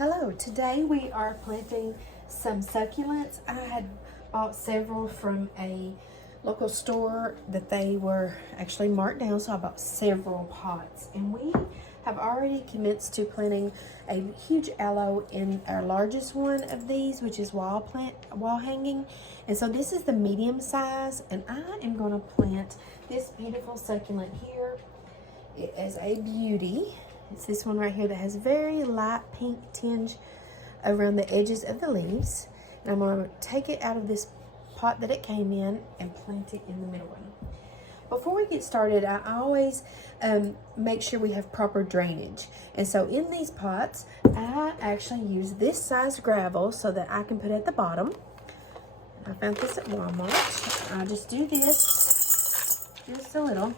Hello, today we are planting some succulents. I had bought several from a local store that they were actually marked down, so I bought several pots. And we have already commenced to planting a huge aloe in our largest one of these, which is wall hanging. And so this is the medium size, and I am going to plant this beautiful succulent here. It is a beauty. It's this one right here that has very light pink tinge around the edges of the leaves. And I'm going to take it out of this pot that it came in and plant it in the middle one. Before we get started, I always make sure we have proper drainage. And so in these pots, I actually use this size gravel so that I can put at the bottom. I found this at Walmart. I just do this, just a little.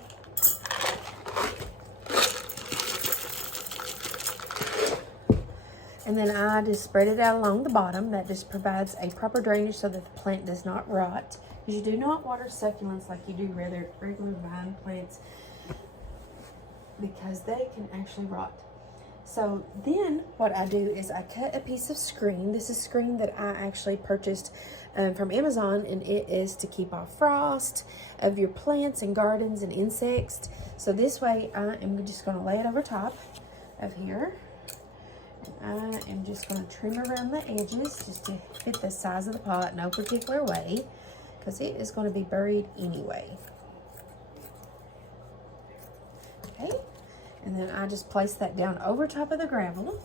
And then I just spread it out along the bottom. That just provides a proper drainage so that the plant does not rot. Because you do not water succulents like you do regular vine plants, because they can actually rot. So then what I do is I cut a piece of screen. This is screen that I actually purchased from Amazon, and it is to keep off frost of your plants and gardens and insects. So this way I am just going to lay it over top of here. I am just going to trim around the edges just to fit the size of the pot, no particular way, because it is going to be buried anyway. Okay, and then I just place that down over top of the gravel.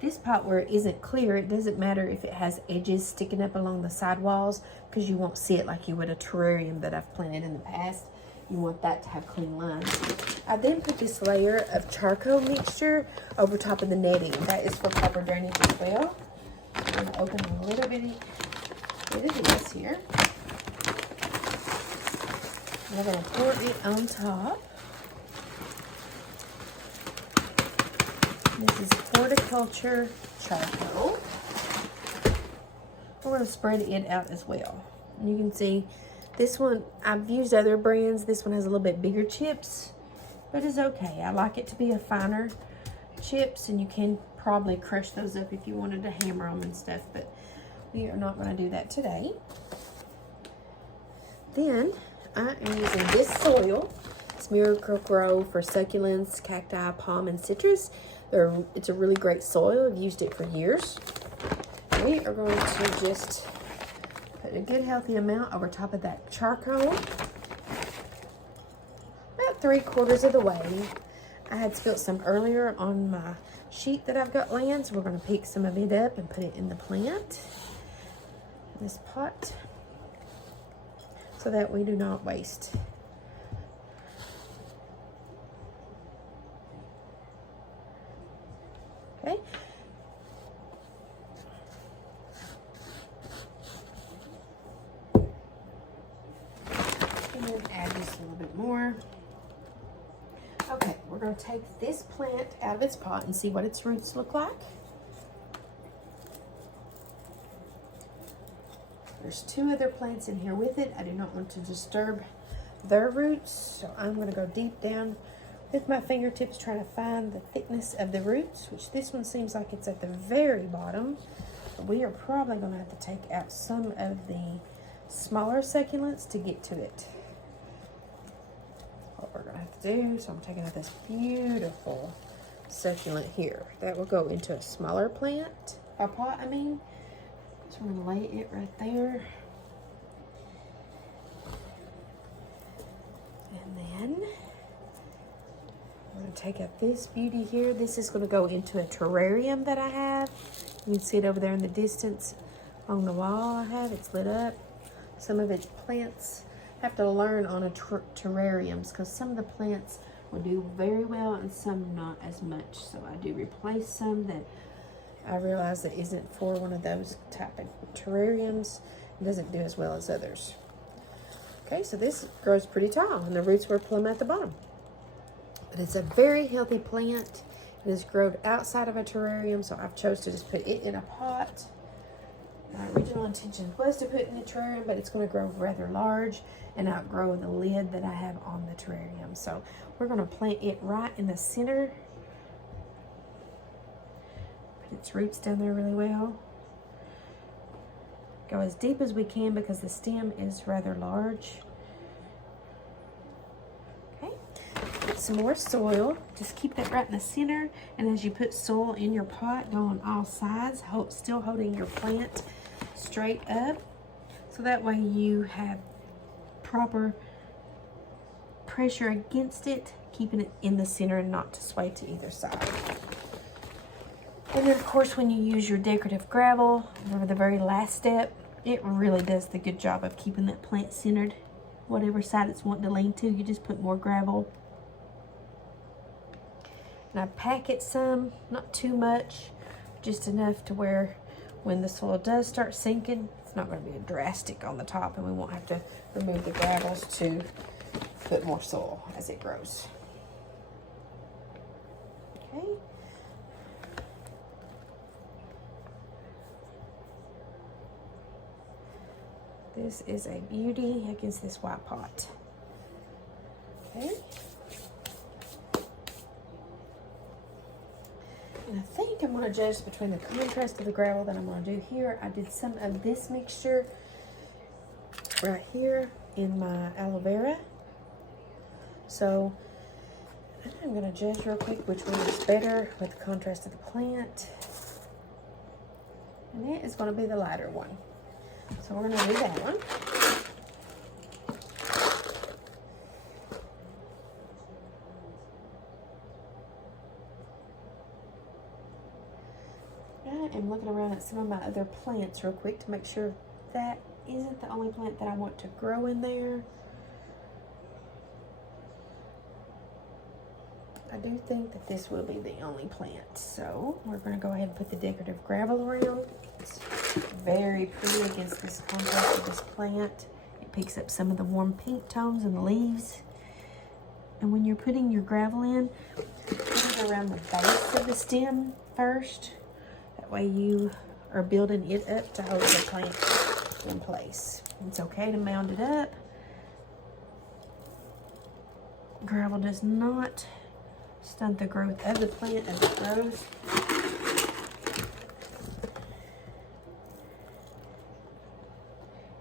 This pot where it isn't clear, it doesn't matter if it has edges sticking up along the side walls, because you won't see it like you would a terrarium that I've planted in the past. You want that to have clean lines. I then put this layer of charcoal mixture over top of the netting. That is for proper drainage as well. I'm going to open a little bit of this here. And I'm going to pour it on top. This is horticulture charcoal. We're going to spread it out as well. And you can see this one, I've used other brands. This one has a little bit bigger chips, but it's okay. I like it to be a finer chips, and you can probably crush those up if you wanted to hammer them and stuff, but we are not going to do that today. Then I am using this soil. It's Miracle-Gro for succulents, cacti, palm, and citrus. It's a really great soil. I've used it for years. We are going to just put a good healthy amount over top of that charcoal. About 3/4 of the way. I had spilt some earlier on my sheet that I've got laying, so we're going to pick some of it up and put it in the plant, this pot, so that we do not waste. Okay. Add just a little bit more. Okay, we're going to take this plant out of its pot and see what its roots look like. There's 2 other plants in here with it. I do not want to disturb their roots, so I'm going to go deep down with my fingertips trying to find the thickness of the roots, which this one seems like it's at the very bottom. But we are probably going to have to take out some of the smaller succulents to get to it. What we're gonna have to do, so I'm taking out this beautiful succulent here. That will go into a smaller plant, a pot, I mean. So we're gonna lay it right there. And then I'm gonna take out this beauty here. This is gonna go into a terrarium that I have. You can see it over there in the distance along the wall I have. It's lit up. Some of its plants have to learn on a terrariums, because some of the plants will do very well and some not as much. So I do replace some that I realize that isn't for one of those type of terrariums. It doesn't do as well as others. Okay, so this grows pretty tall and the roots were plumb at the bottom. But it's a very healthy plant. It is grown outside of a terrarium, so I've chose to just put it in a pot. My original intention was to put it in a terrarium, but it's going to grow rather large and outgrow the lid that I have on the terrarium. So we're going to plant it right in the center. Put its roots down there really well. Go as deep as we can because the stem is rather large. Okay, put some more soil. Just keep that right in the center. And as you put soil in your pot, go on all sides, still holding your plant straight up. So that way you have proper pressure against it, keeping it in the center and not to sway to either side. And then of course when you use your decorative gravel for the very last step, it really does the good job of keeping that plant centered. Whatever side it's wanting to lean to, you just put more gravel. And I pack it some, not too much, just enough to where when the soil does start sinking, it's not going to be drastic on the top and we won't have to remove the gravels to put more soil as it grows. Okay. This is a beauty against this white pot. Okay. And I think I'm going to judge between the contrast of the gravel that I'm going to do here. I did some of this mixture right here in my aloe vera. So I'm going to judge real quick which one is better with the contrast of the plant. And that is going to be the lighter one. So we're going to do that one. I am looking around at some of my other plants real quick to make sure that isn't the only plant that I want to grow in there. I do think that this will be the only plant. So we're going to go ahead and put the decorative gravel around. It's very pretty against this contrast of this plant. It picks up some of the warm pink tones in the leaves. And when you're putting your gravel in, put it around the base of the stem first. That way you are building it up to hold the plant in place. It's okay to mound it up. Gravel does not stunt the growth of the plant as it grows.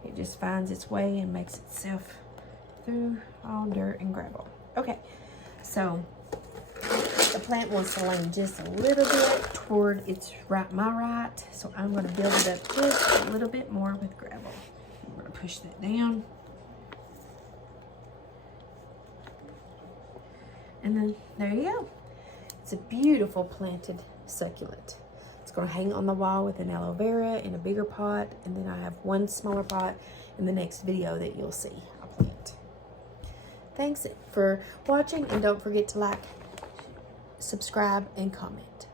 It just finds its way and makes itself through all dirt and gravel. Okay, so the plant wants to lean just a little bit toward my right, so I'm going to build it up just a little bit more with gravel. I'm going to push that down. And then there you go. It's a beautiful planted succulent. It's going to hang on the wall with an aloe vera in a bigger pot, and then I have one smaller pot in the next video that you'll see a plant. Thanks for watching, and don't forget to like, subscribe, and comment.